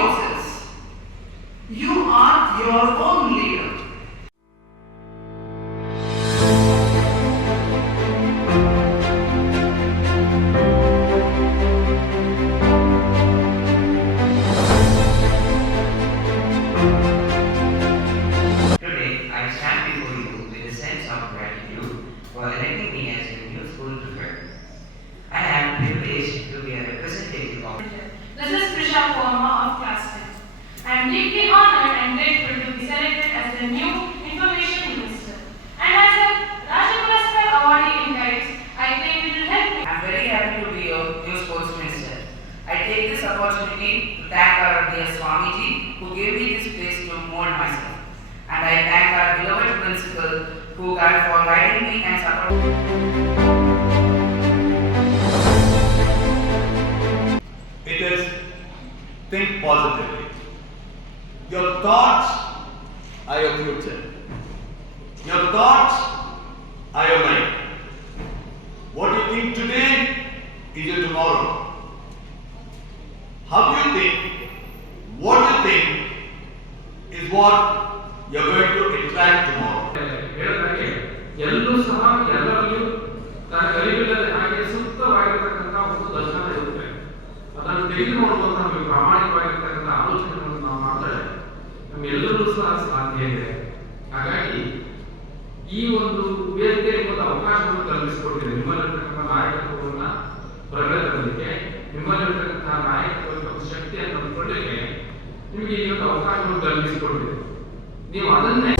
yourselves. You are your own leader. Today, I stand before you with a sense of gratitude for electing me as your new school prefect. I am privileged to be a representative of. This is Prisha Porma of Class 10. I am deeply honored and grateful to be selected as the new Information Minister. And as a Rajya Puraskar awardee in guides, I think it will help me. I am very happy to be your new sports minister. I take this opportunity to thank our dear Swamiji who gave me this place to mold myself. And I thank our beloved principal who guide for guiding me and supporting. It is think positively. Your thoughts are your future. Your thoughts are your life. What you think today is your tomorrow. How you think, what you think is what you're going to attract tomorrow. ಹೇಳಿದಾಗೆ ಎಲ್ಲರೂ ಸಹ ಎಲ್ಲರಲ್ಲೂ ತನ್ನ ಕಲಿವಿಲ್ಲದೆ ಹಾಗೆ ಸೂಕ್ತವಾಗಿರತಕ್ಕಂಥ ಒಂದು ದರ್ಶನ ಇರುತ್ತೆ. ಅದನ್ನು ತೆಗೆದು ನೋಡುವಂತ ನಮಗೆ ಪ್ರಾಮಾಣಿಕವಾಗಿರ್ತಕ್ಕಂಥ ಆಲೋಚನೆಗಳನ್ನು ನಾವು ಮಾಡಿದ್ರೆ ನಮ್ಮೆಲ್ಲರೂ ಸಹ ಸಾಧ್ಯ ಇದೆ. ಹಾಗಾಗಿ ಈ ಒಂದು ವೇದಿಕೆ ಒಂದು ಅವಕಾಶವನ್ನು ಕಲ್ಪಿಸಿಕೊಟ್ಟಿದೆ. ನಿಮ್ಮಲ್ಲಿರ್ತಕ್ಕಂಥ ನಾಯಕತ್ವವನ್ನು ಹೊರಗಡೆ ತರಲಿಕ್ಕೆ, ನಿಮ್ಮಲ್ಲಿರ್ತಕ್ಕಂಥ ನಾಯಕತ್ವಕ್ಕೆ ಒಂದು ಶಕ್ತಿಯನ್ನು ತಂದುಕೊಳ್ಳಲಿಕ್ಕೆ ನಿಮಗೆ ಈ ಒಂದು ಅವಕಾಶವನ್ನು ಕಲ್ಪಿಸಿಕೊಟ್ಟಿದೆ. ನೀವು ಅದನ್ನೇ